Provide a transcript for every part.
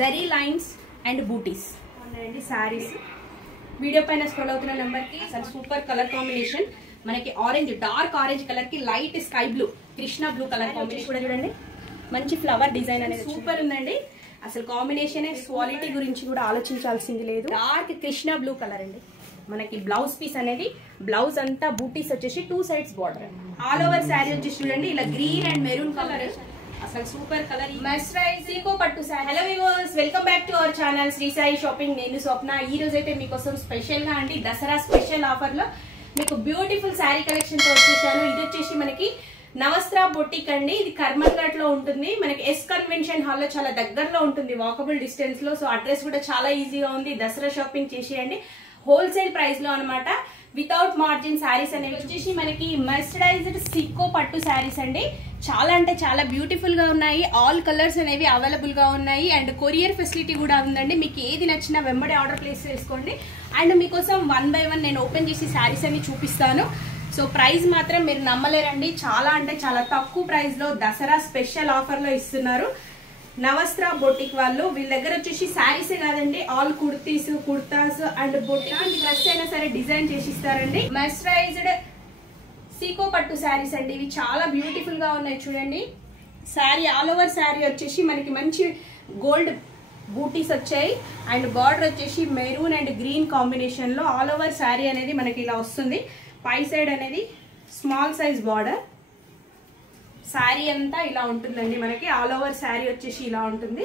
Zari lines and బూటీస్ ఉన్నాయండి saris. Video పైన scroll అవుతున్న నెంబర్ కి అసలు సూపర్ కలర్ కాంబినేషన్. మనకి ఆరెంజ్, డార్క్ ఆరెంజ్ కలర్ కి light sky blue, Krishna blue colour combination కూడా చూడండి. మంచి ఫ్లవర్ డిజైన్ అనేది సూపర్ ఉందండి. అసలు కాంబినేషన్ క్వాలిటీ గురించి కూడా ఆలోచించాల్సింది లేదు. డార్క్ కృష్ణ బ్లూ కలర్ అండి. మనకి బ్లౌజ్ పీస్ అనేది బ్లౌజ్ అంతా బూటీస్ వచ్చేసి 2 sides border. All over sari వచ్చేసి చూడండి ఇలా గ్రీన్ అండ్ మెరూన్ కలర్. అసలు సూపర్ కలర్. మెస్రైజీకో పట్టు sari. Hello viewers, welcome back to our channel Sri Sai shopping. నేను స్వప్న. ఈ రోజు అయితే మీకోసం స్పెషల్ గా అండి దసరా స్పెషల్ ఆఫర్ లో మీకు బ్యూటిఫుల్ శారీ కలెక్షన్ తో వచ్చేసాను. ఇది వచ్చేసి మనకి నవస్త్ర బొటిక్ అండి. ఇది కర్మల్ ఘాట్ లో ఉంటుంది. మనకి ఎస్ కన్వెన్షన్ హాల్ లో చాలా దగ్గరలో ఉంటుంది, వాకబుల్ డిస్టెన్స్ లో. సో అడ్రస్ కూడా చాలా ఈజీగా ఉంది. దసరా షాపింగ్ చేసేయండి హోల్సేల్ ప్రైస్ లో అనమాట. వితౌట్ మార్జిన్ శారీస్ అనేవి వచ్చేసి మనకి మర్సరైజ్డ్ సిక్కో పట్టు శారీస్ అండి. చాలా అంటే చాలా బ్యూటిఫుల్ గా ఉన్నాయి. ఆల్ కలర్స్ అనేవి అవైలబుల్ గా ఉన్నాయి అండ్ కొరియర్ ఫెసిలిటీ కూడా ఉందండి. మీకు ఏది నచ్చినా వెంబడే ఆర్డర్ ప్లేస్ చేసుకోండి. అండ్ మీకోసం 1 by 1 నేను ఓపెన్ చేసి శారీస్ అని చూపిస్తాను. సో ప్రైస్ మాత్రం మీరు నమ్మలేరండి. చాలా అంటే చాలా తక్కువ ప్రైస్ లో దసరా స్పెషల్ ఆఫర్ లో ఇస్తున్నారు నవస్త్ర బొటిక్ వాళ్ళు. వీళ్ళ దగ్గర వచ్చేసి శారీసే కాదండి, all kurtis, kurtas and boutique dress అయినా సరే డిజైన్ చేసి ఇస్తారండి. మెస్రైజ్డ్ సీకో పట్టు శారీస్ అండి. ఇవి చాలా బ్యూటిఫుల్ గా ఉన్నాయి చూడండి. శారీ ఆల్ ఓవర్ శారీ వచ్చేసి మనకి మంచి గోల్డ్ బూటీస్ వచ్చాయి అండ్ బార్డర్ వచ్చేసి మెరూన్ అండ్ గ్రీన్ కాంబినేషన్ లో ఆల్ ఓవర్ శారీ అనేది మనకి ఇలా వస్తుంది. పై సైడ్ అనేది స్మాల్ సైజ్ బార్డర్. శారీ అంతా ఇలా ఉంటుందండి. మనకి ఆల్ ఓవర్ శారీ వచ్చేసి ఇలా ఉంటుంది.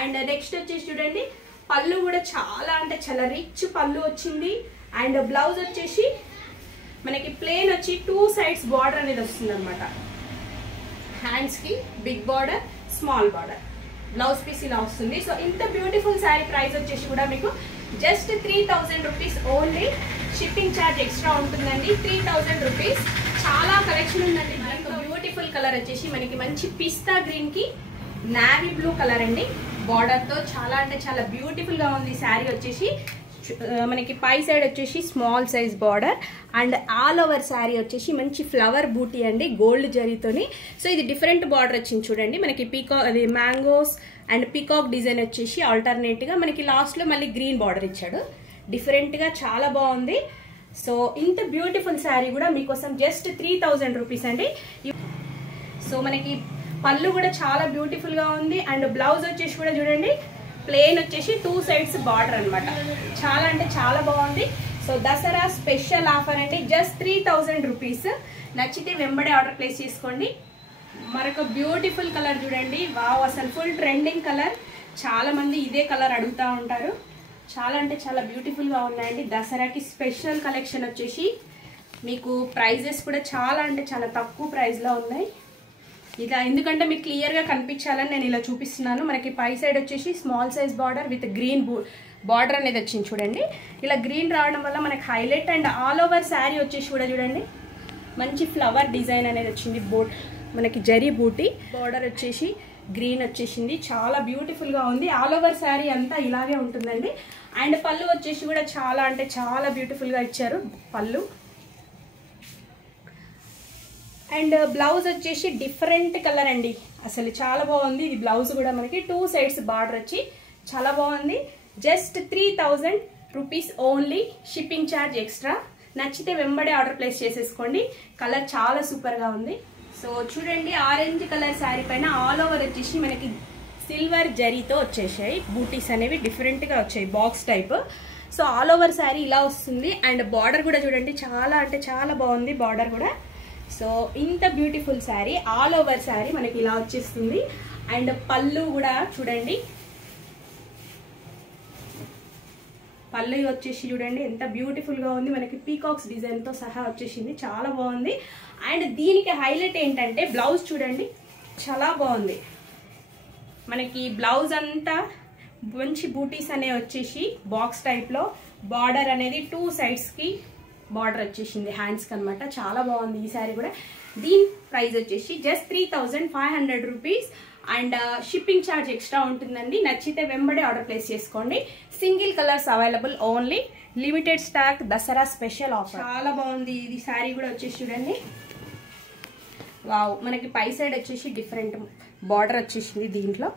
అండ్ నెక్స్ట్ వచ్చేసి చూడండి పళ్ళు కూడా చాలా అంటే చాలా రిచ్ పళ్ళు వచ్చింది. అండ్ బ్లౌజ్ వచ్చేసి మనకి ప్లేన్ వచ్చి 2 sides బార్డర్ అనేది వస్తుంది అనమాట. హ్యాండ్స్ కి big border, small border, blouse piece ఇలా వస్తుంది. సో ఇంత బ్యూటిఫుల్ శారీ ప్రైస్ వచ్చేసి కూడా మీకు just 3000 rupees only. Shipping charge extra ఉంటుందండి. 3000 రూపీస్. చాలా కలెక్షన్ ఉందండి. బ్యూటిఫుల్ కలర్ వచ్చేసి మనకి మంచి పిస్తా గ్రీన్ కి నావీ బ్లూ కలర్ అండి. బార్డర్ తో చాలా అంటే చాలా బ్యూటిఫుల్ గా ఉంది శారీ వచ్చేసి. మనకి పై సైడ్ వచ్చేసి small size border and all over sari వచ్చేసి మంచి ఫ్లవర్ బూటీ అండి గోల్డ్ జరీతోని. సో ఇది డిఫరెంట్ బార్డర్ వచ్చింది చూడండి. మనకి అది మ్యాంగోస్ అండ్ పీకాక్ డిజైన్ వచ్చేసి ఆల్టర్నేట్ గా మనకి లాస్ట్ లో మళ్ళీ గ్రీన్ బార్డర్ ఇచ్చాడు. డిఫరెంట్ గా చాలా బాగుంది. సో ఇంత బ్యూటిఫుల్ శారీ కూడా మీకోసం జస్ట్ 3000 రూపీస్ అండి. సో మనకి పళ్ళు కూడా చాలా బ్యూటిఫుల్ గా ఉంది అండ్ బ్లౌజ్ వచ్చేసి కూడా చూడండి ప్లేన్ వచ్చేసి 2 sides బార్డర్ అనమాట. చాలా అంటే చాలా బాగుంది. సో దసరా స్పెషల్ ఆఫర్ అండి. Just 3000 rupees. నచ్చితే వెంబడే ఆర్డర్ ప్లేస్ చేసుకోండి. మరొక బ్యూటిఫుల్ కలర్ చూడండి. వావ్, అసలు ఫుల్ ట్రెండింగ్ కలర్. చాలా మంది ఇదే కలర్ అడుగుతూ ఉంటారు. చాలా అంటే చాలా బ్యూటిఫుల్ గా ఉన్నాయండి. దసరాకి స్పెషల్ కలెక్షన్ వచ్చేసి మీకు ప్రైజెస్ కూడా చాలా అంటే చాలా తక్కువ ప్రైస్ లో ఉన్నాయి. ఇలా ఎందుకంటే మీకు క్లియర్ గా కనిపించాలని నేను ఇలా చూపిస్తున్నాను. మనకి పై సైడ్ వచ్చేసి small size border with green border అనేది వచ్చింది చూడండి. ఇలా గ్రీన్ రావడం వల్ల మనకి highlight. And all over sari వచ్చేసి కూడా చూడండి మంచి ఫ్లవర్ డిజైన్ అనేది వచ్చింది. మనకి జరీ బూటీ బార్డర్ వచ్చేసి గ్రీన్ వచ్చేసింది. చాలా బ్యూటిఫుల్ గా ఉంది. ఆల్ ఓవర్ శారీ అంతా ఇలాగే ఉంటుందండి. అండ్ పళ్ళు వచ్చేసి కూడా చాలా అంటే చాలా బ్యూటిఫుల్ గా ఇచ్చారు పళ్ళు. అండ్ బ్లౌజ్ వచ్చేసి డిఫరెంట్ కలర్ అండి. అసలు చాలా బాగుంది. ఇది బ్లౌజ్ కూడా మనకి 2 sides బార్డర్ వచ్చి చాలా బాగుంది. Just 3000 rupees only. Shipping charge extra. నచ్చితే వెంబడే ఆర్డర్ ప్లేస్ చేసేసుకోండి. కలర్ చాలా సూపర్ గా ఉంది. సో చూడండి ఆరెంజ్ కలర్ శారీ పైన ఆల్ ఓవర్ వచ్చేసి మనకి సిల్వర్ జరీతో వచ్చేసాయి బూటీస్ అనేవి. డిఫరెంట్ గా వచ్చాయి box type. So all over sari ఇలా వస్తుంది. అండ్ బార్డర్ కూడా చూడండి చాలా అంటే చాలా బాగుంది బార్డర్ కూడా. సో ఇంత beautiful sari all over sari మనకి ఇలా వచ్చేస్తుంది. అండ్ పళ్ళు కూడా చూడండి, పళ్ళు వచ్చేసి చూడండి ఎంత బ్యూటిఫుల్ గా ఉంది. మనకి పీకాక్స్ డిజైన్ తో సహా వచ్చేసింది. చాలా బాగుంది. అండ్ దీనికి హైలైట్ ఏంటంటే బ్లౌజ్ చూడండి చాలా బాగుంది. మనకి బ్లౌజ్ అంతా మంచి బూటీస్ అనేవి వచ్చేసి బాక్స్ టైప్ లో బార్డర్ అనేది 2 sides కి బార్డర్ వచ్చేసింది హ్యాండ్స్ కి అనమాట. చాలా బాగుంది ఈ శారీ కూడా. దీని ప్రైస్ వచ్చేసి just 3500 rupees. And shipping charge extra ఉంటుందండి. నచ్చితే వెంబడే ఆర్డర్ ప్లేస్ చేసుకోండి. Single colours available only. Limited stock Dasara special offer. చాలా బాగుంది. ఇది శారీ కూడా వచ్చేసి చూడండి. వావ్, మనకి పై సైడ్ వచ్చేసి డిఫరెంట్ బార్డర్ వచ్చేసింది. దీంట్లో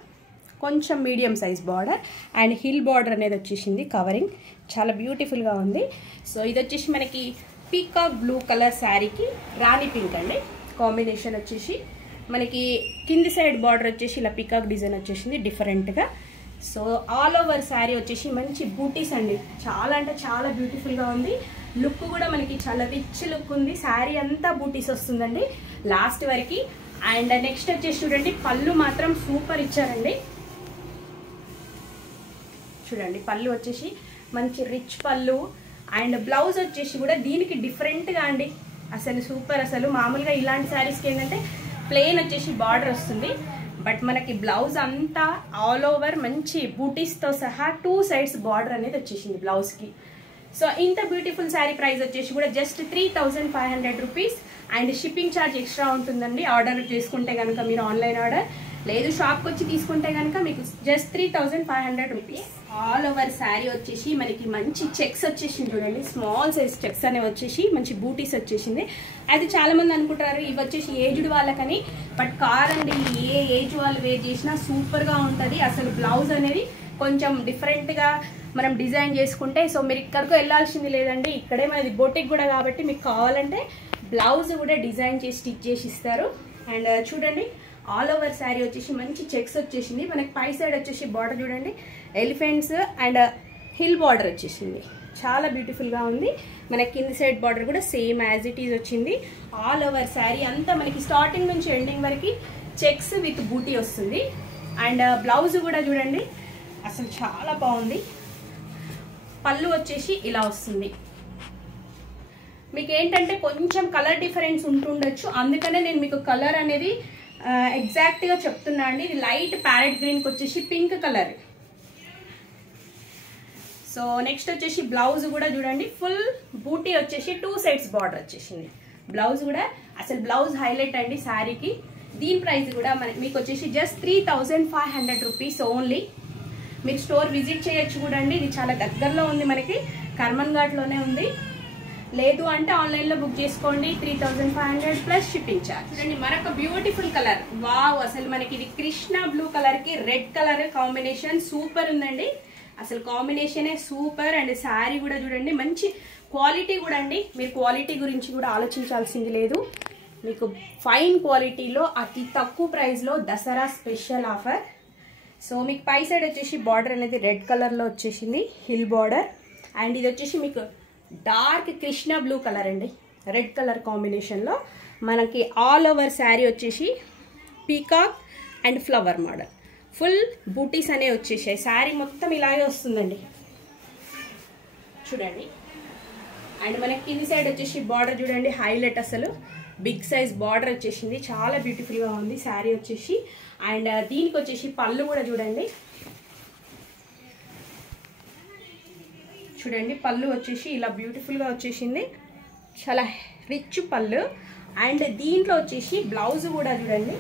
కొంచెం medium size border and hill border అనేది వచ్చేసింది కవరింగ్, చాలా బ్యూటిఫుల్గా ఉంది. సో ఇది వచ్చేసి మనకి పీకాక్ బ్లూ కలర్ శారీకి రాణి పింక్ అండి కాంబినేషన్ వచ్చేసి మనకి కింది సైడ్ బార్డర్ వచ్చేసి ఇలా పీకాక్ డిజైన్ వచ్చేసింది డిఫరెంట్గా. సో ఆల్ ఓవర్ శారీ వచ్చేసి మంచి బూటీస్ అండి, చాలా అంటే చాలా బ్యూటిఫుల్గా ఉంది. లుక్ కూడా మనకి చాలా రిచ్ లుక్ ఉంది, శారీ అంతా బూటీస్ వస్తుందండి లాస్ట్ వరకు. అండ్ నెక్స్ట్ వచ్చేసి చూడండి పళ్ళు మాత్రం సూపర్ ఇచ్చారండి. చూడండి పళ్ళు వచ్చేసి మంచి రిచ్ పళ్ళు అండ్ బ్లౌజ్ వచ్చేసి కూడా దీనికి డిఫరెంట్గా అండి, అసలు సూపర్. అసలు మామూలుగా ఇలాంటి శారీస్కి ఏంటంటే ప్లెయిన్ వచ్చేసి బార్డర్ వస్తుంది, బట్ మనకి బ్లౌజ్ అంతా ఆల్ ఓవర్ మంచి బూటీస్తో సహా 2 సైడ్స్ బార్డర్ అనేది వచ్చేసింది బ్లౌజ్కి. సో ఇంత బ్యూటిఫుల్ శారీ ప్రైస్ వచ్చేసి కూడా just 3500 rupees and shipping charge extra ఉంటుందండి ఆర్డర్ చేసుకుంటే కనుక మీరు ఆన్లైన్ ఆర్డర్, లేదు షాప్కి వచ్చి తీసుకుంటే కనుక మీకు just 3500 rupees. All over sari వచ్చేసి మనకి మంచి చెక్స్ వచ్చేసింది చూడండి, స్మాల్ సైజ్ చెక్స్ అనేవి వచ్చేసి మంచి బూటీస్ వచ్చేసింది. అయితే చాలా మంది అనుకుంటారు ఇవి వచ్చేసి ఏజ్డ్ వాళ్ళకని, బట్ కాదండి, ఏ ఏజ్ వాళ్ళు వేర్ చేసినా సూపర్గా ఉంటుంది. అసలు బ్లౌజ్ అనేది కొంచెం డిఫరెంట్గా మనం డిజైన్ చేసుకుంటే, సో మీరు ఇక్కడికి వెళ్ళాల్సింది లేదండి, ఇక్కడే మనది బొటిక్ కూడా కాబట్టి మీకు కావాలంటే బ్లౌజ్ కూడా డిజైన్ చేసి స్టిచ్ చేసి ఇస్తారు. అండ్ చూడండి ఆల్ ఓవర్ శారీ వచ్చేసి మంచి చెక్స్ వచ్చేసింది, మనకి పై సైడ్ వచ్చేసి బార్డర్ చూడండి ఎలిఫెంట్స్ అండ్ హిల్ బార్డర్ వచ్చేసింది, చాలా బ్యూటిఫుల్గా ఉంది. మనకి కింది సైడ్ బార్డర్ కూడా సేమ్ యాజ్ ఇట్ ఈజ్ వచ్చింది. ఆల్ ఓవర్ శారీ అంతా మనకి స్టార్టింగ్ నుంచి ఎండింగ్ వరకు చెక్స్ విత్ బూటీ వస్తుంది. అండ్ బ్లౌజ్ కూడా చూడండి అసలు చాలా బాగుంది. పళ్ళు వచ్చేసి ఇలా వస్తుంది. మీకు ఏంటంటే కొంచెం కలర్ డిఫరెన్స్ ఉంటుండొచ్చు, అందుకనే నేను మీకు కలర్ అనేది ఎగ్జాక్ట్గా చెప్తున్నా అండి. ఇది లైట్ ప్యారెట్ గ్రీన్కి వచ్చేసి పింక్ కలర్. సో నెక్స్ట్ వచ్చేసి బ్లౌజ్ కూడా చూడండి ఫుల్ బూటీ వచ్చేసి 2 సైడ్స్ బార్డర్ వచ్చేసింది. బ్లౌజ్ కూడా అసలు బ్లౌజ్ హైలైట్ అండి శారీకి. దీని ప్రైస్ కూడా మీకు వచ్చేసి జస్ట్ 3500 రూపీస్ ఓన్లీ. మీరు స్టోర్ విజిట్ చేయొచ్చు కూడా అండి, ఇది చాలా దగ్గరలో ఉంది, మనకి కర్మన్ ఘాట్లోనే ఉంది. లేదు అంటే ఆన్లైన్లో బుక్ చేసుకోండి, 3500 ప్లస్ షిప్పింగ్ ఛార్జ్. చూడండి మరొక బ్యూటిఫుల్ కలర్, వావ్, అసలు మనకి ఇది కృష్ణ బ్లూ కలర్కి రెడ్ కలర్ కాంబినేషన్ సూపర్ ఉందండి. అసలు కాంబినేషనే సూపర్. అండ్ శారీ కూడా చూడండి మంచి క్వాలిటీ కూడా అండి, మీరు క్వాలిటీ గురించి కూడా ఆలోచించాల్సింది లేదు. మీకు ఫైన్ క్వాలిటీలో అతి తక్కువ ప్రైస్లో దసరా స్పెషల్ ఆఫర్. సో మీకు పై సైడ్ వచ్చేసి బార్డర్ అనేది రెడ్ కలర్లో వచ్చేసింది, హిల్ బార్డర్. అండ్ ఇది వచ్చేసి మీకు డార్క్ కృష్ణ బ్లూ కలర్ అండి, రెడ్ కలర్ కాంబినేషన్లో మనకి ఆల్ ఓవర్ శారీ వచ్చేసి peacock and flower model full బూటీస్ అనేవి వచ్చేసాయి. శారీ మొత్తం ఇలాగే వస్తుందండి చూడండి. అండ్ మనకి కింది సైడ్ వచ్చేసి బార్డర్ చూడండి హైలైట్, అసలు బిగ్ సైజ్ బార్డర్ వచ్చేసింది, చాలా బ్యూటిఫుల్గా ఉంది శారీ వచ్చేసి. అండ్ దీనికి వచ్చేసి పళ్ళు కూడా చూడండి, చూడండి పళ్ళు వచ్చేసి ఇలా బ్యూటిఫుల్గా వచ్చేసింది, చాలా రిచ్ పళ్ళు. అండ్ దీంట్లో వచ్చేసి బ్లౌజ్ కూడా చూడండి,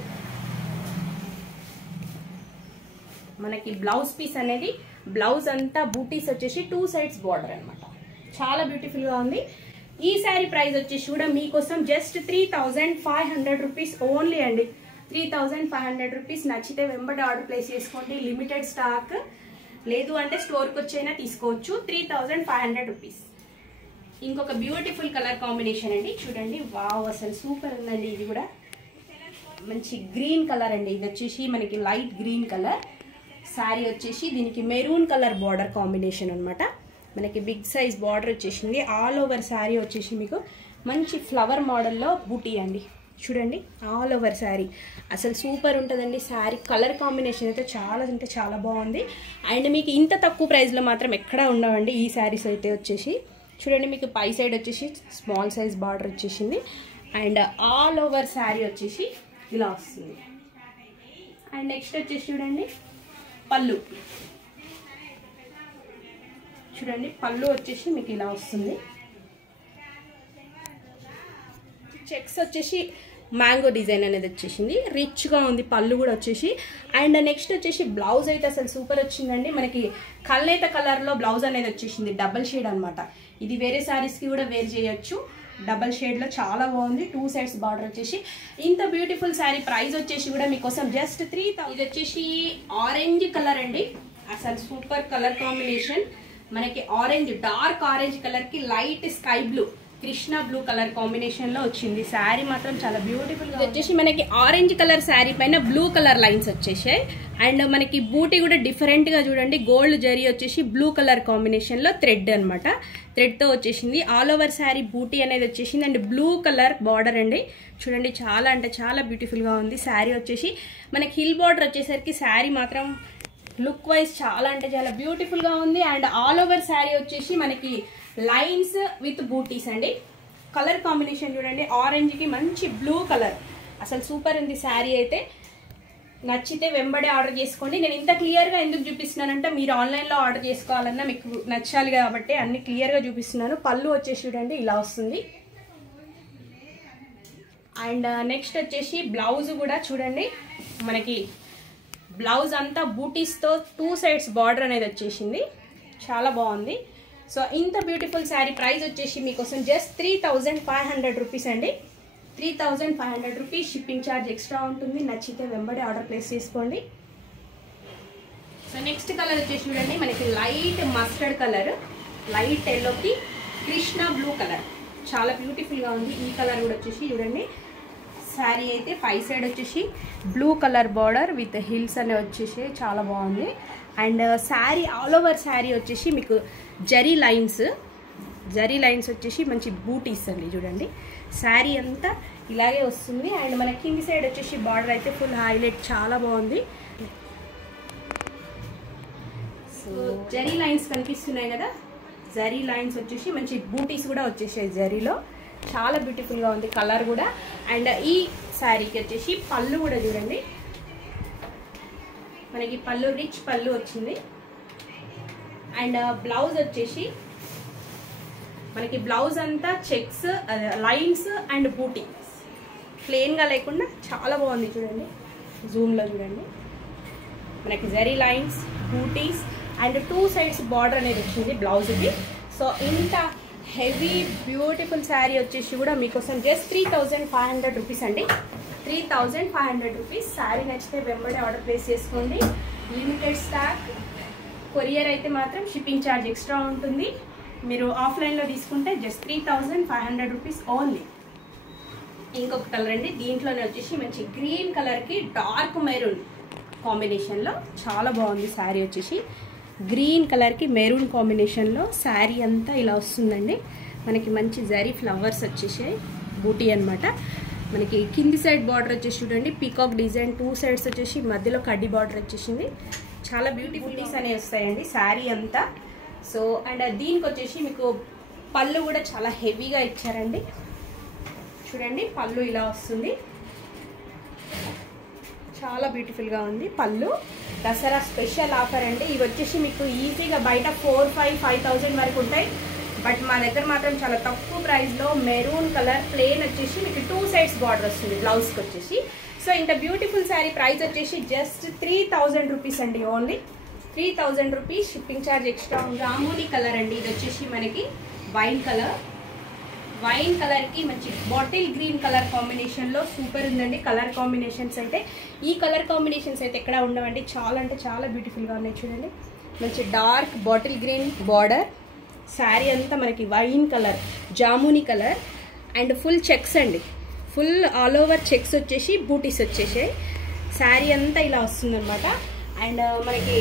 మనకి బ్లౌజ్ పీస్ అనేది బ్లౌజ్ అంతా బూటీస్ వచ్చేసి 2 సైడ్స్ బార్డర్ అనమాట, చాలా బ్యూటిఫుల్గా ఉంది. ఈ శారీ ప్రైస్ వచ్చేసి కూడా మీకోసం జస్ట్ 3500 రూపీస్ ఓన్లీ అండి. 3500 రూపీస్. నచ్చితే వెంబడి ఆర్డర్ ప్లేస్ చేసుకోండి, లిమిటెడ్ స్టాక్, లేదు అంటే స్టోర్కి వచ్చైనా తీసుకోవచ్చు. 3500 రూపీస్. ఇంకొక బ్యూటిఫుల్ కలర్ కాంబినేషన్ అండి చూడండి, వావ్ అసలు సూపర్ ఉందండి. ఇది కూడా మంచి గ్రీన్ కలర్ అండి, ఇది వచ్చేసి మనకి లైట్ గ్రీన్ కలర్. శారీ వచ్చేసి దీనికి మెరూన్ కలర్ బార్డర్ కాంబినేషన్ అనమాట, మనకి బిగ్ సైజ్ బార్డర్ వచ్చేసింది. ఆల్ ఓవర్ శారీ వచ్చేసి మీకు మంచి ఫ్లవర్ మోడల్లో బూటీ అండి, చూడండి ఆల్ ఓవర్ శారీ అసలు సూపర్ ఉంటుందండి. శారీ కలర్ కాంబినేషన్ అయితే చాలా అంటే చాలా బాగుంది. అండ్ మీకు ఇంత తక్కువ ప్రైస్లో మాత్రం ఎక్కడా ఉండవండి ఈ శారీస్ అయితే వచ్చేసి. చూడండి మీకు పై సైడ్ వచ్చేసి స్మాల్ సైజ్ బార్డర్ వచ్చేసింది. అండ్ ఆల్ ఓవర్ శారీ వచ్చేసి ఇలా వస్తుంది. అండ్ నెక్స్ట్ వచ్చేసి చూడండి పళ్ళు, చూడండి పళ్ళు వచ్చేసి మీకు ఇలా వస్తుంది. చెక్స్ వచ్చేసి మ్యాంగో డిజైన్ అనేది వచ్చేసింది, రిచ్గా ఉంది పళ్ళు కూడా వచ్చేసి. అండ్ నెక్స్ట్ వచ్చేసి బ్లౌజ్ అయితే అసలు సూపర్ వచ్చిందండి, మనకి కల్నేత కలర్లో బ్లౌజ్ అనేది వచ్చేసింది, డబల్ షేడ్ అనమాట. ఇది వేరే శారీస్కి కూడా వేర్ చేయొచ్చు, డబల్ షేడ్ లో చాలా బాగుంది. 2 సైడ్స్ బార్డర్ వచ్చేసి. ఇంత బ్యూటిఫుల్ శారీ ప్రైస్ వచ్చేసి కూడా మీకోసం జస్ట్ 3000. ఇది వచ్చేసి ఆరెంజ్ కలర్ అండి, అసలు సూపర్ కలర్ కాంబినేషన్. మనకి ఆరెంజ్, డార్క్ ఆరెంజ్ కలర్ కి light sky blue, Krishna blue colour combination లో వచ్చింది. శారీ మాత్రం చాలా బ్యూటిఫుల్ గా వచ్చేసి మనకి ఆరెంజ్ కలర్ శారీ పైన బ్లూ కలర్ లైన్స్ వచ్చేసాయి. అండ్ మనకి బూటీ కూడా డిఫరెంట్ గా చూడండి, గోల్డ్ జరీ వచ్చేసి బ్లూ కలర్ కాంబినేషన్ లో థ్రెడ్ అనమాట, థ్రెడ్ తో వచ్చేసింది. ఆల్ ఓవర్ శారీ బూటీ అనేది వచ్చేసింది. అండ్ బ్లూ కలర్ బార్డర్ అండి, చూడండి చాలా అంటే చాలా బ్యూటిఫుల్ గా ఉంది. శారీ వచ్చేసి మనకి హిల్ బార్డర్ వచ్చేసరికి శారీ మాత్రం లుక్ వైజ్ చాలా అంటే చాలా బ్యూటిఫుల్ గా ఉంది. అండ్ ఆల్ ఓవర్ శారీ వచ్చేసి మనకి లైన్స్ విత్ బూటీస్ అండి. కలర్ కాంబినేషన్ చూడండి, ఆరెంజ్ కి మంచి బ్లూ కలర్, అసలు సూపర్ ఉంది శారీ అయితే. నచ్చితే వెంబడే ఆర్డర్ చేసుకోండి. నేను ఇంత క్లియర్ గా ఎందుకు చూపిస్తున్నానంటే మీరు ఆన్లైన్ లో ఆర్డర్ చేసుకోవాలన్నా మీకు నచ్చాలి కాబట్టి అన్ని క్లియర్ గా చూపిస్తున్నాను. పళ్ళు వచ్చేసి చూడండి ఇలా వస్తుంది. అండ్ నెక్స్ట్ వచ్చేసి బ్లౌజ్ కూడా చూడండి, మనకి బ్లౌజ్ అంతా బూటీస్ తో 2 సైడ్స్ బార్డర్ అనేది వచ్చేసింది, చాలా బాగుంది. సో ఇంత బ్యూటిఫుల్ శారీ ప్రైస్ వచ్చేసి మీకోసం జస్ట్ 3500 రూపీస్ అండి. 3500 రూపీస్. షిప్పింగ్ ఛార్జ్ ఎక్స్ట్రా ఉంటుంది. నచ్చితే వెంబడే ఆర్డర్ ప్లేస్ చేసుకోండి. సో నెక్స్ట్ కలర్ వచ్చేసి చూడండి, మనకి లైట్ మస్టర్డ్ కలర్, లైట్ ఎల్లోకి కృష్ణ బ్లూ కలర్, చాలా బ్యూటిఫుల్ గా ఉంది. ఈ కలర్ కూడా వచ్చేసి చూడండి, శారీ అయితే పై సైడ్ వచ్చేసి blue colour border with hills అనే వచ్చేసి చాలా బాగుంది. And sari all over sari వచ్చేసి మీకు జరీ లైన్స్ వచ్చేసి మంచి బూటీస్ అండి. చూడండి శారీ అంతా ఇలాగే వస్తుంది. అండ్ మన కింది సైడ్ వచ్చేసి బార్డర్ అయితే ఫుల్ హైలైట్, చాలా బాగుంది. సో జరీ లైన్స్ కనిపిస్తున్నాయి కదా, జరీ లైన్స్ వచ్చేసి మంచి బూటీస్ కూడా వచ్చేసాయి జరీలో, చాలా బ్యూటిఫుల్ గా ఉంది కలర్ కూడా. అండ్ ఈ శారీకి వచ్చేసి పళ్ళు కూడా చూడండి, మనకి పళ్ళు రిచ్ పళ్ళు వచ్చింది. అండ్ బ్లౌజ్ వచ్చేసి మనకి బ్లౌజ్ అంతా చెక్స్, లైన్స్ అండ్ బూటీ, ప్లెయిన్ గా లేకుండా చాలా బాగుంది. చూడండి జూమ్ లో చూడండి, మనకి జరీ లైన్స్, బూటీస్ అండ్ 2 సైడ్స్ బార్డర్ అనేది వచ్చింది బ్లౌజ్ కి. సో ఇంత హెవీ బ్యూటిఫుల్ శారీ వచ్చేసి కూడా మీకోసం జస్ట్ 3500 రూపీస్ అండి. 3500 రూపీస్. శారీ నచ్చితే వెంబడే ఆర్డర్ ప్లేస్ చేసుకోండి. Limited stock. కొరియర్ అయితే మాత్రం షిప్పింగ్ ఛార్జ్ ఎక్స్ట్రా ఉంటుంది. మీరు ఆఫ్లైన్లో తీసుకుంటే జస్ట్ 3500 రూపీస్ ఓన్లీ. ఇంకొక కలర్ అండి, దీంట్లోనే వచ్చేసి మంచి గ్రీన్ కలర్కి డార్క్ మెరూన్ కాంబినేషన్లో చాలా బాగుంది శారీ వచ్చేసి. గ్రీన్ కలర్కి మెరూన్ కాంబినేషన్లో శారీ అంతా ఇలా వస్తుందండి. మనకి మంచి జరీ ఫ్లవర్స్ వచ్చేసాయి, బూటీ అనమాట. మనకి కింది సైడ్ బార్డర్ వచ్చేసి చూడండి పీకాక్ డిజైన్, 2 సైడ్స్ వచ్చేసి మధ్యలో కడ్డీ బార్డర్ వచ్చేసింది. చాలా బ్యూటిఫుల్టీస్ అనేవి వస్తాయండి శారీ అంతా. సో అండ్ దీనికి వచ్చేసి మీకు పళ్ళు కూడా చాలా హెవీగా ఇచ్చారండి. చూడండి పళ్ళు ఇలా వస్తుంది, చాలా బ్యూటిఫుల్గా ఉంది పళ్ళు. దసరా స్పెషల్ ఆఫర్ అండి. ఇవి వచ్చేసి మీకు ఈజీగా బయట 4,000-5,000 వరకు ఉంటాయి. బట్ మా దగ్గర మాత్రం చాలా తక్కువ ప్రైస్లో మెరూన్ కలర్ ప్లెయిన్ వచ్చేసి మీకు 2 సైడ్స్ బార్డర్ వస్తుంది బ్లౌజ్కి వచ్చేసి. సో ఇంత బ్యూటిఫుల్ శారీ ప్రైస్ వచ్చేసి జస్ట్ 3000 రూపీస్ అండి only. 3000 rupees. Shipping charge extra. Jamuni colour అండి, ఇది వచ్చేసి మనకి వైన్ కలర్. వైన్ కలర్కి మంచి బాటిల్ గ్రీన్ కలర్ కాంబినేషన్లో సూపర్ ఉందండి. కలర్ కాంబినేషన్స్ అయితే ఈ కలర్ కాంబినేషన్స్ అయితే ఎక్కడ ఉండవండి, చాలా అంటే చాలా బ్యూటిఫుల్గా ఉన్నాయి. చూడండి మంచి dark bottle green border, sari అంతా మనకి wine colour, jamuni colour and full checks అండి. ఫుల్ ఆల్ ఓవర్ చెక్స్ వచ్చేసి బూటీస్ వచ్చేసాయి. శారీ అంతా ఇలా వస్తుందన్నమాట. అండ్ మనకి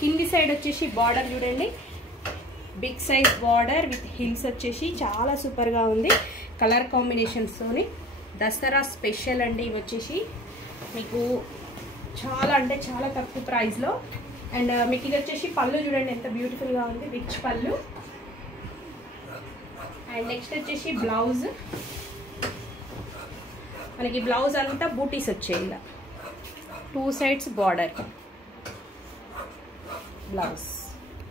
కింది సైడ్ వచ్చేసి బార్డర్ చూడండి, big size border with hills వచ్చేసి చాలా సూపర్గా ఉంది. కలర్ కాంబినేషన్స్తోని దసరా స్పెషల్ అండి ఇవి వచ్చేసి మీకు చాలా అంటే చాలా తక్కువ ప్రైస్లో. అండ్ మీకు ఇది వచ్చేసి పళ్ళు చూడండి ఎంత బ్యూటిఫుల్గా ఉంది, రిచ్ పళ్ళు. అండ్ నెక్స్ట్ వచ్చేసి బ్లౌజ్, మనకి బ్లౌజ్ అంతా బూటీస్ వచ్చాయి ఇలా, 2 సైడ్స్ బార్డర్ బ్లౌజ్.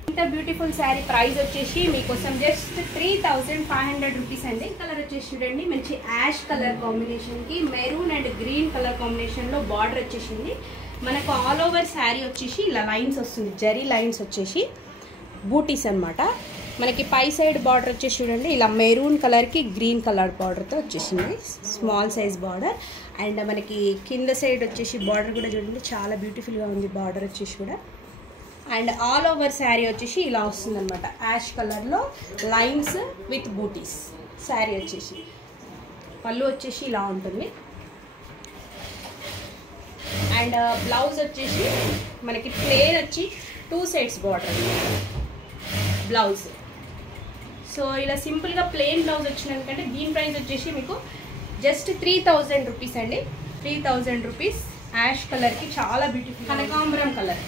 ఇంత బ్యూటిఫుల్ శారీ ప్రైస్ వచ్చేసి మీకోసం జస్ట్ 3500 రూపీస్ అండి. కలర్ వచ్చేసి చూడండి మంచి యాష్ కలర్ కాంబినేషన్కి మెరూన్ అండ్ గ్రీన్ కలర్ కాంబినేషన్లో బార్డర్ వచ్చేసింది. మనకు ఆల్ ఓవర్ శారీ వచ్చేసి ఇలా లైన్స్ వస్తుంది, జరీ లైన్స్ వచ్చేసి బూటీస్ అనమాట. మనకి పై సైడ్ బార్డర్ వచ్చేసి చూడండి ఇలా మెరూన్ కలర్కి గ్రీన్ కలర్ బార్డర్తో వచ్చేసింది, స్మాల్ సైజ్ బార్డర్. అండ్ మనకి కింద సైడ్ వచ్చేసి బార్డర్ కూడా చూడండి చాలా బ్యూటిఫుల్గా ఉంది బార్డర్ వచ్చేసి కూడా. అండ్ ఆల్ ఓవర్ శారీ వచ్చేసి ఇలా వస్తుంది అనమాట, యాష్ కలర్లో లైన్స్ విత్ బూటీస్ శారీ వచ్చేసి. పళ్ళు వచ్చేసి ఇలా ఉంటుంది. అండ్ బ్లౌజ్ వచ్చేసి మనకి ప్లేన్ వచ్చి 2 సైడ్స్ బార్డర్ బ్లౌజ్. సో ఇలా సింపుల్గా ప్లెయిన్ బ్లౌజ్ వచ్చినందుకంటే దీని ప్రైస్ వచ్చేసి మీకు జస్ట్ 3000 రూపీస్ అండి. 3000 రూపీస్. యాష్ కలర్కి చాలా బ్యూటిఫుల్ కనకాంబరం కలర్.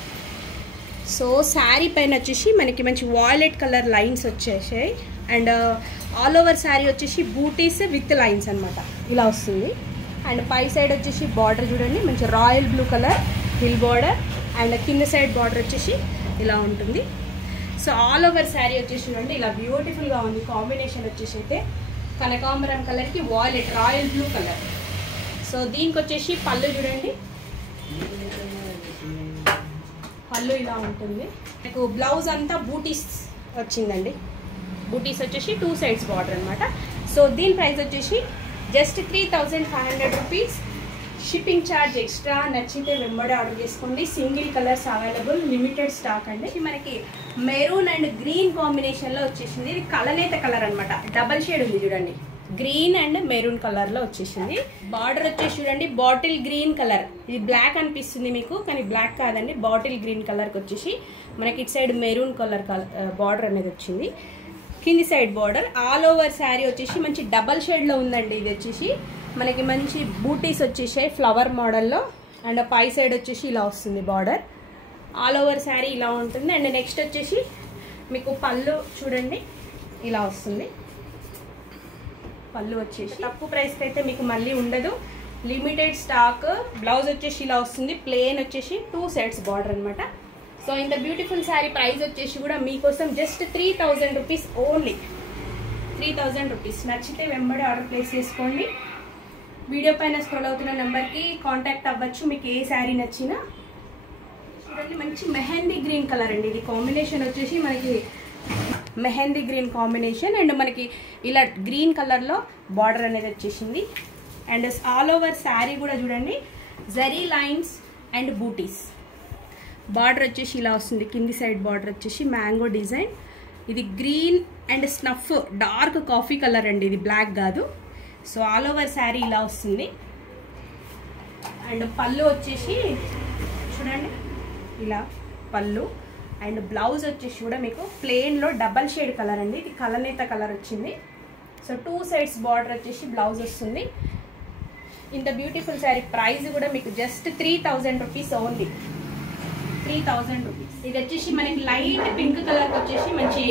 సో శారీ పైన వచ్చేసి మనకి మంచి వాయిలెట్ కలర్ లైన్స్ వచ్చేసాయి. అండ్ ఆల్ ఓవర్ శారీ వచ్చేసి బూటీస్ విత్ లైన్స్ అనమాట ఇలా వస్తుంది. అండ్ పై సైడ్ వచ్చేసి బార్డర్ చూడండి మంచి royal blue colour hill border. And కింద సైడ్ బార్డర్ వచ్చేసి ఇలా ఉంటుంది. సో ఆల్ ఓవర్ శారీ వచ్చేసి చూడండి ఇలా బ్యూటిఫుల్గా ఉంది. కాంబినేషన్ వచ్చేసి అయితే కనకాంబరం కలర్కి violet royal blue colour. So దీనికి వచ్చేసి పళ్ళు చూడండి, పళ్ళు ఇలా ఉంటుంది. మీకు బ్లౌజ్ అంతా బూటీస్ వచ్చిందండి. బూటీస్ వచ్చేసి 2 సైడ్స్ బార్డర్ అనమాట. సో దీని ప్రైస్ వచ్చేసి just 3500 rupees. Shipping charge extra. నచ్చితే వెంబడి ఆర్డర్ చేసుకోండి. Single colours available, limited stock అండి. మనకి మెరూన్ అండ్ గ్రీన్ కాంబినేషన్లో వచ్చేసింది. ఇది కలనేత కలర్ అనమాట, డబల్ షేడ్ ఉంది చూడండి, గ్రీన్ అండ్ మెరూన్ కలర్లో వచ్చేసింది. బార్డర్ వచ్చేసి చూడండి బాటిల్ గ్రీన్ కలర్. ఇది బ్లాక్ అనిపిస్తుంది మీకు, కానీ బ్లాక్ కాదండి, బాటిల్ గ్రీన్ కలర్కి వచ్చేసి మనకి ఇటు సైడ్ మెరూన్ కలర్ బార్డర్ అనేది వచ్చింది. కింది side border. All over sari వచ్చేసి మంచి డబల్ షేడ్లో ఉందండి. ఇది వచ్చేసి మనకి మంచి బూటీస్ వచ్చేసాయి ఫ్లవర్ మోడల్లో. అండ్ పై సైడ్ వచ్చేసి ఇలా వస్తుంది బార్డర్. ఆల్ ఓవర్ శారీ ఇలా ఉంటుంది. అండ్ నెక్స్ట్ వచ్చేసి మీకు పళ్ళు చూడండి ఇలా వస్తుంది. పళ్ళు వచ్చేసి తక్కువ ప్రైస్కి అయితే మీకు మళ్ళీ ఉండదు, లిమిటెడ్ స్టాక్. బ్లౌజ్ వచ్చేసి ఇలా వస్తుంది, ప్లెయిన్ వచ్చేసి 2 సైడ్స్ బార్డర్ అనమాట. సో ఇంత బ్యూటిఫుల్ శారీ ప్రైస్ వచ్చేసి కూడా మీకోసం జస్ట్ 3000 రూపీస్ ఓన్లీ. 3000 రూపీస్. నచ్చితే వెంబడి ఆర్డర్ ప్లేస్ చేసుకోండి. వీడియో పైన స్క్రోల్ అవుతున్న నెంబర్కి కాంటాక్ట్ అవ్వచ్చు మీకు ఏ శారీ నచ్చినా. చూడండి మంచి మెహందీ గ్రీన్ కలర్ అండి. ఇది కాంబినేషన్ వచ్చేసి మనకి మెహందీ గ్రీన్ కాంబినేషన్. అండ్ మనకి ఇలా గ్రీన్ కలర్లో బార్డర్ అనేది వచ్చేసింది. అండ్ ఆల్ ఓవర్ శారీ కూడా చూడండి జరీ లైన్స్ అండ్ బూటీస్. బార్డర్ వచ్చేసి ఇలా వస్తుంది. కింది సైడ్ బార్డర్ వచ్చేసి మ్యాంగో డిజైన్. ఇది green and snuff dark coffee colour అండి, ఇది బ్లాక్ కాదు. సో ఆల్ ఓవర్ శారీ ఇలా వస్తుంది. అండ్ పళ్ళు వచ్చేసి చూడండి ఇలా పళ్ళు. అండ్ బ్లౌజ్ వచ్చేసి కూడా మీకు ప్లెయిన్లో డబల్ షేడ్ కలర్ అండి, ఇది కలనేత కలర్ వచ్చింది. సో 2 సైడ్స్ బార్డర్ వచ్చేసి బ్లౌజ్ వస్తుంది. ఇంత బ్యూటిఫుల్ శారీ ప్రైస్ కూడా మీకు జస్ట్ 3000 రూపీస్ ఓన్లీ. 3000 రూపీస్. ఇది వచ్చేసి మనకి లైట్ పింక్ కలర్ వచ్చేసి మంచి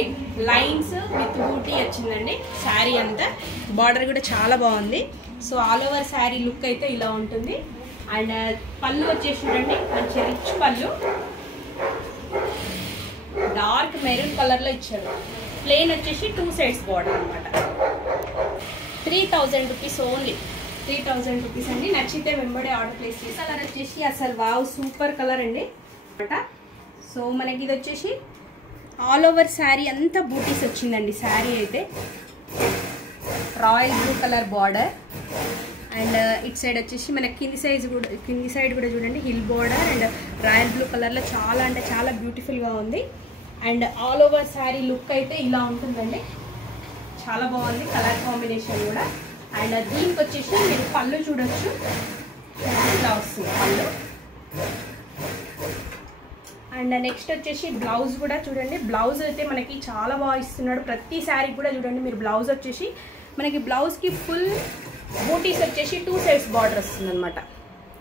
లైన్స్ విత్ బూటీ వచ్చిందండి శారీ అంతా. బార్డర్ కూడా చాలా బాగుంది. So all over sari look అయితే ఇలా ఉంటుంది. అండ్ పళ్ళు వచ్చేసి చూడండి మంచి రిచ్ పళ్ళు, డార్క్ మెరూన్ కలర్లో ఇచ్చాడు. ప్లెయిన్ వచ్చేసి 2 సైడ్స్ బార్డర్ అనమాట. 3000 రూపీస్ ఓన్లీ. 3000 రూపీస్ అండి. నచ్చితే వెంబడే ఆర్డర్ ప్లేస్ చేసి. కలర్ వచ్చేసి అసలు వావ్ సూపర్ కలర్ అండి. సో మనకి ఇది వచ్చేసి ఆల్ ఓవర్ శారీ అంతా బూటీస్ వచ్చిందండి. శారీ అయితే royal blue colour border. And it side వచ్చేసి మనకి కింది సైడ్ కూడా చూడండి hill border. And royal blue కలర్లో చాలా అంటే చాలా బ్యూటిఫుల్గా ఉంది. And all over sari look అయితే ఇలా ఉంటుందండి, చాలా బాగుంది కలర్ కాంబినేషన్ కూడా. అండ్ దీనికి వచ్చేసి మీరు పళ్ళు చూడొచ్చు ఇలా వస్తుంది పళ్ళు. అండ్ నెక్స్ట్ వచ్చేసి బ్లౌజ్ కూడా చూడండి. బ్లౌజ్ అయితే మనకి చాలా బాగా ఇస్తున్నాడు. ప్రతి శారీ కూడా చూడండి మీరు బ్లౌజ్ వచ్చేసి మనకి బ్లౌజ్కి ఫుల్ బూటీస్ వచ్చేసి 2 సైడ్స్ బార్డర్ వస్తుంది అనమాట.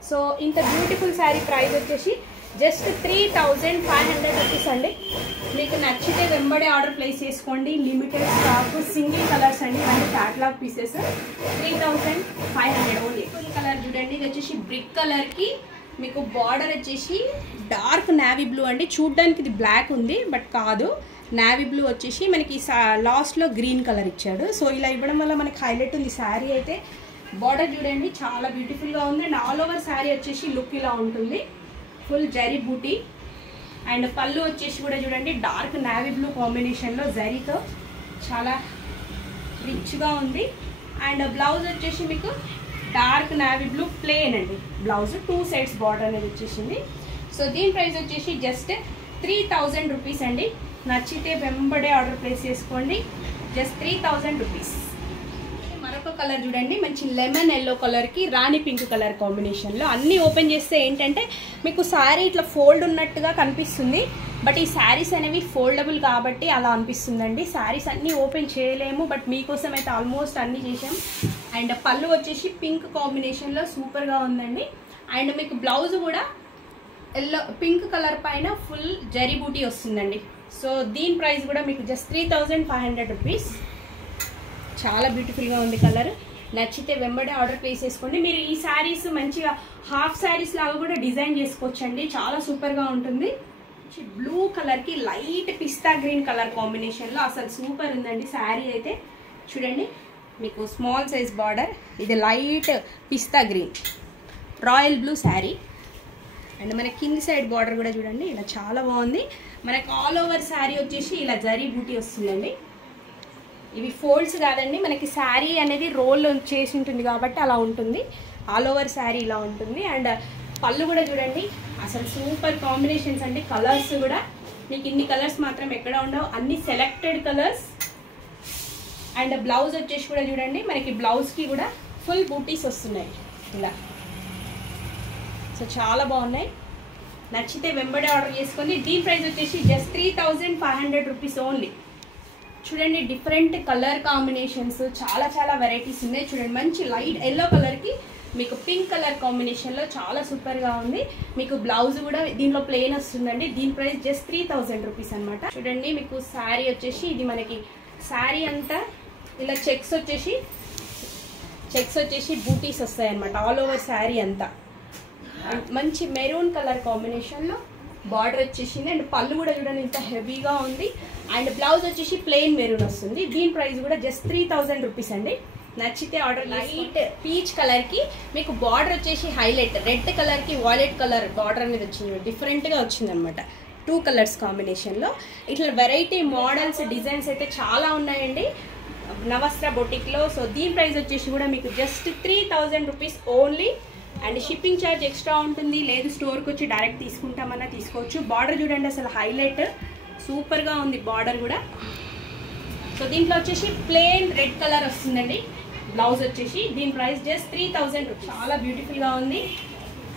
సో ఇంత బ్యూటిఫుల్ శారీ ప్రైస్ వచ్చేసి జస్ట్ 3500 రూపీస్ అండి. మీకు నచ్చితే వెంబడే ఆర్డర్ ప్లేస్ చేసుకోండి. లిమిటెడ్ స్టాక్, సింగిల్ కలర్స్ అండి, ఇవన్నీ catalogue pieces. 3500 only. Full colour చూడండి. ఇది వచ్చేసి బ్రిక్ కలర్కి మీకు బార్డర్ వచ్చేసి డార్క్ నేవీ బ్లూ అండి. చూడ్డానికి ఇది బ్లాక్ ఉంది బట్ కాదు, నేవీ బ్లూ వచ్చేసి మనకి లాస్ట్లో గ్రీన్ కలర్ ఇచ్చాడు. సో ఇలా ఇవ్వడం వల్ల మనకి హైలైట్ ఉంది శారీ అయితే. బార్డర్ చూడండి చాలా బ్యూటిఫుల్గా ఉంది. అండ్ ఆల్ ఓవర్ శారీ వచ్చేసి లుక్ ఇలా ఉంటుంది. ఫుల్ జరీ బూటీ అండ్ పళ్ళు వచ్చేసి కూడా చూడండి డార్క్ నావీ బ్లూ కాంబినేషన్లో జరీతో చాలా రిచ్గా ఉంది. అండ్ బ్లౌజ్ వచ్చేసి మీకు డార్క్ నావీ బ్లూ ప్లెయిన్ అండి. బ్లౌజ్ 2 సైడ్స్ బార్డర్ అనేది వచ్చేసింది. సో దీని ప్రైస్ వచ్చేసి జస్ట్ 3000 రూపీస్ అండి. నచ్చితే వెంబడే ఆర్డర్ ప్లేస్ చేసుకోండి. Just 3000 rupees. మరొక కలర్ చూడండి, మంచి లెమన్ ఎల్లో కలర్కి రాణి పింక్ కలర్ కాంబినేషన్లో. అన్నీ ఓపెన్ చేస్తే ఏంటంటే మీకు శారీ ఇట్లా ఫోల్డ్ ఉన్నట్టుగా కనిపిస్తుంది. బట్ ఈ శారీస్ అనేవి ఫోల్డబుల్ కాబట్టి అలా అనిపిస్తుందండి. శారీస్ అన్నీ ఓపెన్ చేయలేము, బట్ మీకోసం అయితే ఆల్మోస్ట్ అన్నీ చేసాం. అండ్ పళ్ళు వచ్చేసి పింక్ కాంబినేషన్లో సూపర్గా ఉందండి. అండ్ మీకు బ్లౌజ్ కూడా ఎల్లో పింక్ కలర్ పైన ఫుల్ జరీ బూటీ వస్తుందండి. సో దీని ప్రైస్ కూడా మీకు జస్ట్ 3500 రూపీస్. చాలా బ్యూటిఫుల్గా ఉంది కలర్. నచ్చితే వెంబడే ఆర్డర్ ప్లేస్ చేసుకోండి. మీరు ఈ శారీస్ మంచిగా హాఫ్ శారీస్ లాగా కూడా డిజైన్ చేసుకోవచ్చండి. చాలా సూపర్గా ఉంటుంది. బ్లూ కలర్కి లైట్ పిస్తా గ్రీన్ కలర్ కాంబినేషన్లో అసలు సూపర్ ఉందండి శారీ అయితే. చూడండి మీకు స్మాల్ సైజ్ బార్డర్, ఇది light pista green royal blue sari. And మన కింది సైడ్ బార్డర్ కూడా చూడండి ఇలా చాలా బాగుంది. మనకు ఆల్ ఓవర్ శారీ వచ్చేసి ఇలా జరీ బూటీ వస్తుందండి. ఇవి ఫోల్డ్స్ కాదండి, మనకి శారీ అనేది రోల్ చేసి ఉంటుంది కాబట్టి అలా ఉంటుంది. ఆల్ ఓవర్ శారీ ఇలా ఉంటుంది. అండ్ పళ్ళు కూడా చూడండి అసలు సూపర్ కాంబినేషన్స్ అండి. కలర్స్ కూడా మీకు ఇన్ని కలర్స్ మాత్రం ఎక్కడ ఉండవు, అన్ని సెలెక్టెడ్ కలర్స్. అండ్ బ్లౌజ్ వచ్చేసి కూడా చూడండి మనకి బ్లౌజ్కి కూడా ఫుల్ బూటీస్ వస్తున్నాయి ఇలా. సో చాలా బాగున్నాయి. నచ్చితే వెంబడే ఆర్డర్ చేసుకోండి. దీని ప్రైస్ వచ్చేసి జస్ట్ 3500 రూపీస్ ఓన్లీ. చూడండి డిఫరెంట్ కలర్ కాంబినేషన్స్, చాలా చాలా వెరైటీస్ ఉన్నాయి. చూడండి మంచి లైట్ ఎల్లో కలర్కి మీకు పింక్ కలర్ కాంబినేషన్లో చాలా సూపర్గా ఉంది. మీకు బ్లౌజ్ కూడా దీంట్లో ప్లెయిన్ వస్తుందండి. దీని ప్రైస్ జస్ట్ 3000 రూపీస్ అనమాట. చూడండి మీకు శారీ వచ్చేసి ఇది మనకి శారీ అంతా ఇలా చెక్స్ వచ్చేసి బూటీస్ వస్తాయి అనమాట ఆల్ ఓవర్ శారీ అంతా. మంచి మెరూన్ కలర్ కాంబినేషన్లో బార్డర్ వచ్చేసింది. అండ్ పళ్ళు కూడా చూడండి ఇంత హెవీగా ఉంది. అండ్ బ్లౌజ్ వచ్చేసి ప్లెయిన్ మెరూన్ వస్తుంది. దీని ప్రైస్ కూడా జస్ట్ 3000 రూపీస్ అండి. నచ్చితే ఆర్డర్. లైట్ పీచ్ కలర్కి మీకు బార్డర్ వచ్చేసి హైలైట్ రెడ్ కలర్కి వాయిలెట్ కలర్ బార్డర్ అనేది వచ్చింది. డిఫరెంట్గా వచ్చింది అనమాట 2 కలర్స్ కాంబినేషన్లో. ఇట్లా వెరైటీ మోడల్స్ డిజైన్స్ అయితే చాలా ఉన్నాయండి నవస్త్ర బొటిక్లో. సో దీని ప్రైస్ వచ్చేసి కూడా మీకు just 3000 rupees only. And shipping charge extra ఉంటుంది. లేదు స్టోర్కి వచ్చి డైరెక్ట్ తీసుకుంటామన్నా తీసుకోవచ్చు. బార్డర్ చూడండి అసలు హైలైట్ సూపర్గా ఉంది బార్డర్ కూడా. సో దీంట్లో వచ్చేసి ప్లెయిన్ రెడ్ కలర్ వస్తుందండి బ్లౌజ్ వచ్చేసి. దీని ప్రైస్ జస్ట్ 3000 రూపీస్. చాలా బ్యూటిఫుల్గా ఉంది.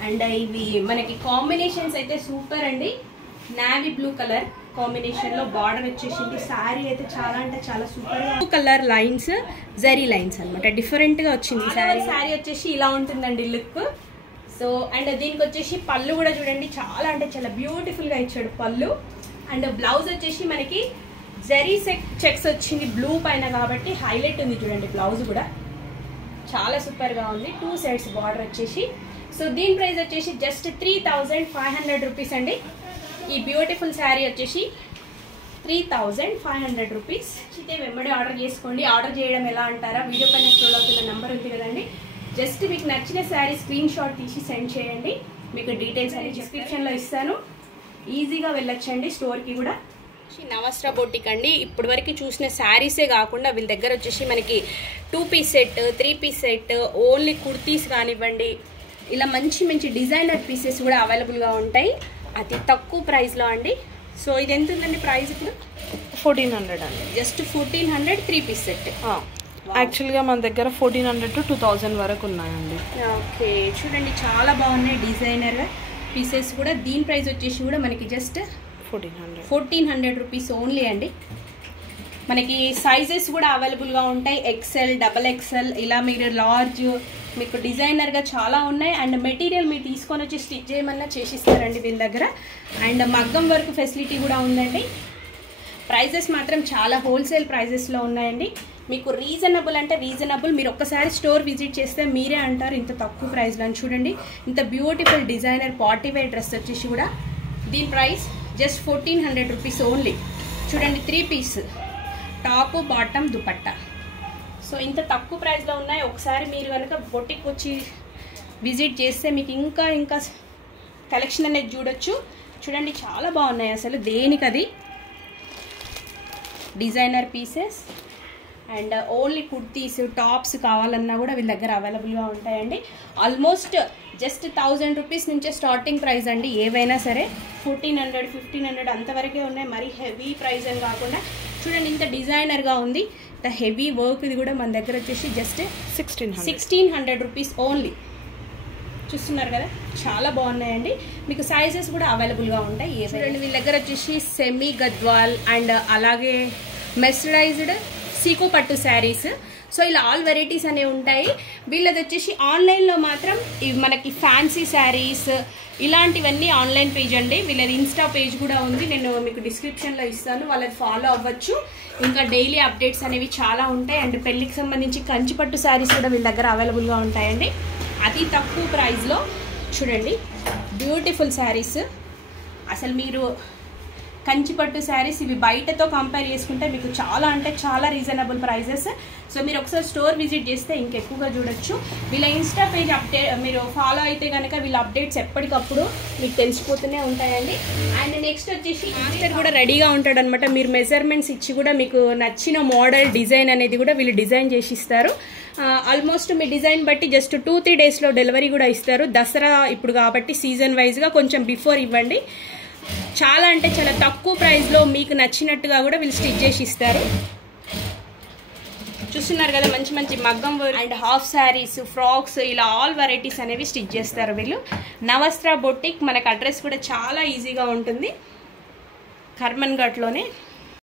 అండ్ ఇవి మనకి కాంబినేషన్స్ అయితే సూపర్ అండి. నావీ బ్లూ కలర్ కాంబినేషన్లో బార్డర్ వచ్చేసింది. శారీ అయితే చాలా అంటే చాలా సూపర్గా. Blue colour lines zari lines అనమాట డిఫరెంట్గా వచ్చింది. శారీ వచ్చేసి ఇలా ఉంటుందండి లుక్. సో అండ్ దీనికి వచ్చేసి పళ్ళు కూడా చూడండి చాలా అంటే చాలా బ్యూటిఫుల్గా ఇచ్చాడు పళ్ళు. అండ్ బ్లౌజ్ వచ్చేసి మనకి జరీ చెక్స్ వచ్చింది బ్లూ పైన కాబట్టి హైలైట్ ఉంది చూడండి. బ్లౌజ్ కూడా చాలా సూపర్గా ఉంది. 2 సైడ్స్ బార్డర్ వచ్చేసి. సో దీని ప్రైస్ వచ్చేసి జస్ట్ 3500 రూపీస్ అండి. ఈ బ్యూటిఫుల్ శారీ వచ్చేసి 3500 రూపీస్. అయితే వెంబడే ఆర్డర్ చేసుకోండి. ఆర్డర్ చేయడం ఎలా అంటారా, వీడియో పైన స్క్రోల్ అవుతున్న నెంబర్ ఉంది కదండి, జస్ట్ మీకు నచ్చిన శారీ స్క్రీన్ షాట్ తీసి సెండ్ చేయండి. మీకు డీటెయిల్స్ అన్ని డిస్క్రిప్షన్లో ఇస్తాను. ఈజీగా వెళ్ళొచ్చండి స్టోర్కి కూడా. నవస్త్ర బొటిక్ అండి. ఇప్పటి వరకు చూసిన శారీసే కాకుండా వీళ్ళ దగ్గర వచ్చేసి మనకి 2 piece set 3 piece set only kurtis కానివ్వండి ఇలా మంచి మంచి డిజైనర్ పీసెస్ కూడా అవైలబుల్గా ఉంటాయి అతి తక్కువ ప్రైస్లో అండి. సో ఇది ఎంత ఉందండి ప్రైస్ ఇప్పుడు? 1400 అండి. Just 1400 3 piece set. యాక్చువల్గా మన దగ్గర 1400 to 2000 వరకు ఉన్నాయండి. ఓకే చూడండి చాలా బాగున్నాయి డిజైనర్ పీసెస్ కూడా. దీని ప్రైస్ వచ్చేసి కూడా మనకి జస్ట్ 1400 రూపీస్ ఓన్లీ అండి. మనకి సైజెస్ కూడా అవైలబుల్గా ఉంటాయి. XL, XXL ఇలా మీరు లార్జ్ మీకు డిజైనర్గా చాలా ఉన్నాయి. అండ్ మెటీరియల్ మీరు తీసుకొని వచ్చి స్టిచ్ చేయమన్నా చేసిస్తారండి వీళ్ళ దగ్గర. అండ్ మగ్గం వర్క్ ఫెసిలిటీ కూడా ఉందండి. ప్రైజెస్ మాత్రం చాలా హోల్సేల్ ప్రైజెస్లో ఉన్నాయండి. మీకు రీజనబుల్ అంటే రీజనబుల్. మీరు ఒక్కసారి స్టోర్ విజిట్ చేస్తే మీరే అంటారు ఇంత తక్కువ ప్రైస్లో అని. చూడండి ఇంత beautiful designer party wear dress వచ్చేసి కూడా దీని ప్రైస్ జస్ట్ 1400 రూపీస్ ఓన్లీ. చూడండి 3 piece top bottom dupatta. So ఇంత తక్కువ ప్రైస్లో ఉన్నాయి. ఒకసారి మీరు కనుక బొటిక్ వచ్చి విజిట్ చేస్తే మీకు ఇంకా ఇంకా కలెక్షన్ అనేది చూడొచ్చు. చూడండి చాలా బాగున్నాయి అసలు, దేనికి అది designer pieces. And only kurtis tops కావాలన్నా కూడా వీళ్ళ దగ్గర అవైలబుల్గా ఉంటాయండి. ఆల్మోస్ట్ జస్ట్ 1000 రూపీస్ నుంచే స్టార్టింగ్ ప్రైస్ అండి. ఏవైనా సరే 1400 1500 అంతవరకే ఉన్నాయి. మరీ హెవీ ప్రైస్ అని కాకుండా చూడండి ఇంత డిజైనర్గా ఉంది. ఇంత హెవీ వర్క్ ఇది కూడా మన దగ్గర వచ్చేసి జస్ట్ 1600 రూపీస్ ఓన్లీ. చూస్తున్నారు కదా చాలా బాగున్నాయండి. మీకు సైజెస్ కూడా అవైలబుల్గా ఉంటాయి. చూడండి వీళ్ళ దగ్గర వచ్చేసి సెమీ గద్వాల్ అండ్ అలాగే మెస్టరైజ్డ్ సీకో పట్టు శారీస్. సో ఇలా ఆల్ వెరైటీస్ అనేవి ఉంటాయి. వీళ్ళది వచ్చేసి ఆన్లైన్లో మాత్రం ఇవి మనకి ఫ్యాన్సీ శారీస్ ఇలాంటివన్నీ ఆన్లైన్ పేజ్ అండి. వీళ్ళది ఇన్స్టా పేజ్ కూడా ఉంది, నేను మీకు డిస్క్రిప్షన్లో ఇస్తాను, వాళ్ళది ఫాలో అవ్వచ్చు. ఇంకా డైలీ అప్డేట్స్ అనేవి చాలా ఉంటాయి. అండ్ పెళ్ళికి సంబంధించి కంచిపట్టు శారీస్ కూడా వీళ్ళ దగ్గర అవైలబుల్గా ఉంటాయండి. అతి తక్కువ ప్రైస్లో చూడండి బ్యూటిఫుల్ శారీస్. అసలు మీరు కంచిపట్టు శారీస్ ఇవి బయటతో కంపేర్ చేసుకుంటే మీకు చాలా అంటే చాలా రీజనబుల్ ప్రైజెస్. సో మీరు ఒకసారి స్టోర్ విజిట్ చేస్తే ఇంకెక్కువగా చూడొచ్చు. వీళ్ళ ఇన్స్టా పేజ్ అప్డేట్ మీరు ఫాలో అయితే కనుక వీళ్ళ అప్డేట్స్ ఎప్పటికప్పుడు మీకు తెలిసిపోతూనే ఉంటాయండి. అండ్ నెక్స్ట్ వచ్చేసి మాస్టర్ కూడా రెడీగా ఉంటాడు అనమాట. మీరు మెజర్మెంట్స్ ఇచ్చి కూడా మీకు నచ్చిన మోడల్ డిజైన్ అనేది కూడా వీళ్ళు డిజైన్ చేసి ఇస్తారు. ఆల్మోస్ట్ మీ డిజైన్ బట్టి జస్ట్ 2-3 డేస్లో డెలివరీ కూడా ఇస్తారు. దసరా ఇప్పుడు కాబట్టి సీజన్ వైజ్గా కొంచెం బిఫోర్ ఇవ్వండి. చాలా అంటే చాలా తక్కువ ప్రైస్లో మీకు నచ్చినట్టుగా కూడా వీళ్ళు స్టిచ్ చేసి ఇస్తారు. చూస్తున్నారు కదా మంచి మంచి మగ్గం అండ్ హాఫ్ శారీస్ ఫ్రాక్స్ ఇలా ఆల్ వెరైటీస్ అనేవి స్టిచ్ చేస్తారు వీళ్ళు. నవస్త్ర బొటిక్ మనకు అడ్రస్ కూడా చాలా ఈజీగా ఉంటుంది, కర్మన్ ఘాట్లోనే.